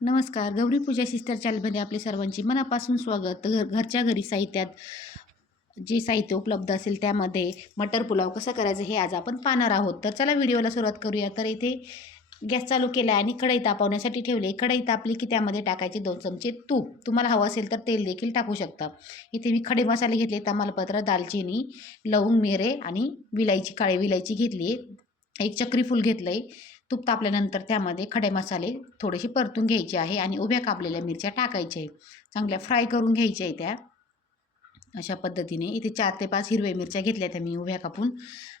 नमस्कार. गौरी पूजा सिस्टर चॅनलमध्ये आपले सर्वांची मनापासून स्वागत. घरच्या घरी साहित्यात जे साहित्य उपलब्ध असेल त्यामध्ये मटर पुलाव कसा करायचं हे आज आपण पाहणार आहोत. तर चला व्हिडिओला सुरुवात करूया. तर इथे गॅस चालू केला आणि कढई तापवण्यासाठी ठेवली. कढई तापली की त्यामध्ये टाकायचे 2 चमचे तूप. तुम्हाला हवं असेल तर तेल देखील टाकू शकता. इथे मी खडे मसाले घेतले, तमालपत्र, दालचिनी, लवंग, मिरे आणि काळी विलायची घेतली आहे. एक चक्री फूल घेतलं आहे. तूप तापल्यानंतर त्यामध्ये खडे मसाले थोडेसे परतून घ्यायचे आहे आणि उभ्या कापलेल्या मिरच्या टाकायच्या आहे. चांगल्या फ्राय करून घ्यायच्या आहे त्या. अशा पद्धतीने इथे 4 ते 5 हिरव्या मिरच्या घेतल्या त्या मी उभ्या कापून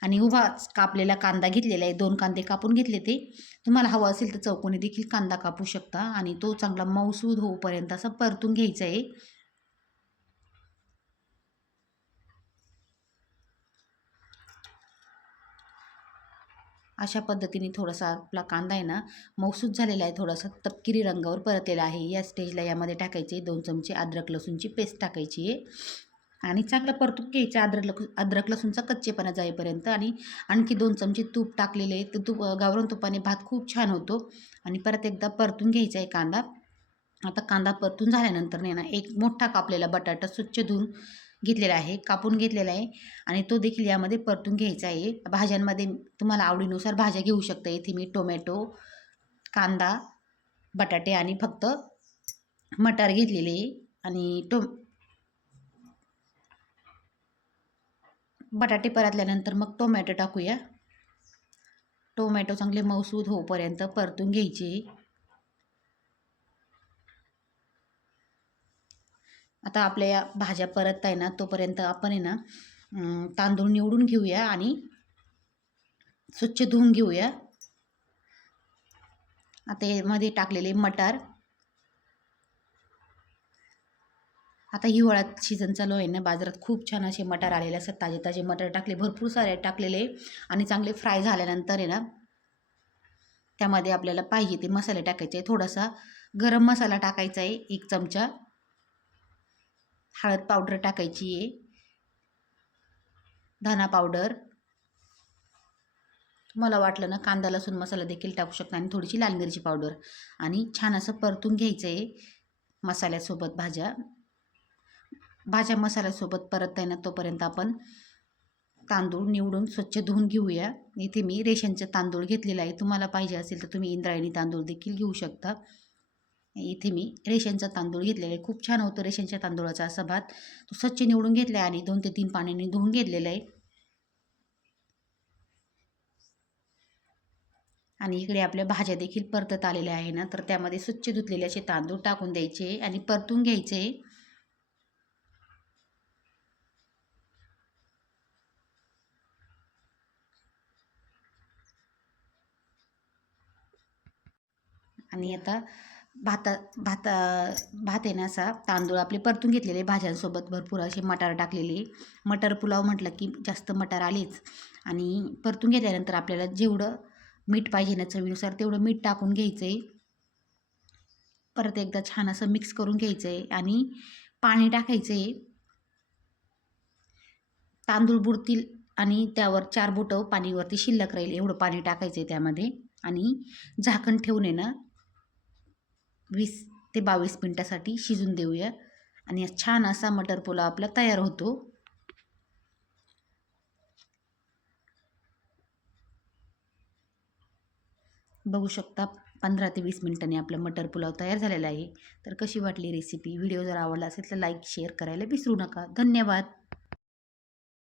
आणि उभा कापलेला कांदा घेतलेला आहे. 2 कांदे कापून घेतले ते. तुम्हाला हवं असेल तर चौकोनी देखील कांदा कापू शकता आणि तो चांगला मऊसूद होईपर्यंत असं परतून घ्यायचा आहे. अशा पद्धतीने थोडासा आपला कांदा आहे ना मऊसूद झालेला आहे, थोडासा तपकिरी रंगावर परतलेला आहे. या स्टेजला यामध्ये टाकायचे 2 चमचे अद्रक लसूणची पेस्ट टाकायची आहे आणि चांगलं परतून घ्यायचं अद्रक लसूणचा कच्चेपणा जाईपर्यंत. आणि आणखी 2 चमचे तूप टाकलेले आहे. ते गावरान तुपाने भात खूप छान होतो. आणि परत एकदा परतून घ्यायचा आहे कांदा. आता कांदा परतून झाल्यानंतर ना एक मोठा कापलेला बटाटा स्वच्छ धुवून घेतलेला आहे, कापून घेतलेला आहे आणि तो देखील यामध्ये परतून घ्यायचा आहे. भाज्यांमध्ये तुम्हाला आवडीनुसार भाज्या घेऊ शकता. इथे मी टोमॅटो, कांदा, बटाटे आणि फक्त मटार घेतलेले आहे. आणि बटाटे परतल्यानंतर मग टोमॅटो टाकूया. टोमॅटो चांगले मऊसूद होईपर्यंत परतून घ्यायचे. आता आपल्या या भाज्या परतत आहे ना तोपर्यंत आपण आहे ना तांदूळ निवडून घेऊया आणि स्वच्छ धुवून घेऊया. आता यामध्ये टाकलेले मटार. आता हिवाळ्यात सीझन चालू आहे ना, बाजारात खूप छान असे मटार आलेले असतात. ताजे ताजे मटार टाकले, भरपूर सारे टाकलेले आणि चांगले फ्राय झाल्यानंतर आहे ना त्यामध्ये आपल्याला पाहिजे ते मसाले टाकायचे. थोडासा गरम मसाला टाकायचा आहे, 1 चमचा हळद पावडर टाकायची आहे, धना पावडर, तुम्हाला वाटलं ना कांदा लसूण मसाला देखील टाकू शकता आणि थोडीशी लाल मिरची पावडर. आणि छान असं परतून घ्यायचं आहे मसाल्यासोबत. भाज्या मसाल्यासोबत परतता येणार तोपर्यंत आपण तांदूळ निवडून स्वच्छ धुवून घेऊया. इथे मी रेशनचा तांदूळ घेतलेला आहे. तुम्हाला पाहिजे असेल तर तुम्ही इंद्रायणी तांदूळ देखील घेऊ शकता. इथे मी रेशनचा तांदूळ घेतलेला आहे. खूप छान होतं रेशनच्या तांदूळाचा असा भात. तो स्वच्छ निवडून घेतला आहे आणि 2 ते 3 पाण्याने धुवून घेतलेला आहे. आणि इकडे आपल्या भाज्या देखील परतत आलेल्या आहे ना, तर त्यामध्ये स्वच्छ धुतलेले असे तांदूळ टाकून द्यायचे आणि परतून घ्यायचे. आणि आता भात आहे ना असा तांदूळ आपले परतून घेतलेले भाज्यांसोबत भरपूर असे मटार टाकलेले. मटर पुलाव म्हटलं की जास्त मटार आलेच. आणि परतून घेतल्यानंतर आपल्याला जेवढं मीठ पाहिजे ना चवीनुसार तेवढं मीठ टाकून घ्यायचं आहे. परत एकदा छान असं मिक्स करून घ्यायचं आहे आणि पाणी टाकायचं आहे. तांदूळ बुडतील आणि त्यावर 4 बोटं पाणीवरती शिल्लक राहील एवढं पाणी टाकायचं आहे त्यामध्ये. आणि झाकण ठेवून आहे ना 20 ते 22 मिनटासाठी शिजून देऊया. आणि छान असा मटर पुलाव आपला तयार होतो. बघू शकता 15 ते 20 मिनिटांनी आपला मटर पुलाव तयार झालेला आहे. तर कशी वाटली रेसिपी? व्हिडिओ जर आवडला असेल तर लाईक शेअर करायला विसरू नका. धन्यवाद.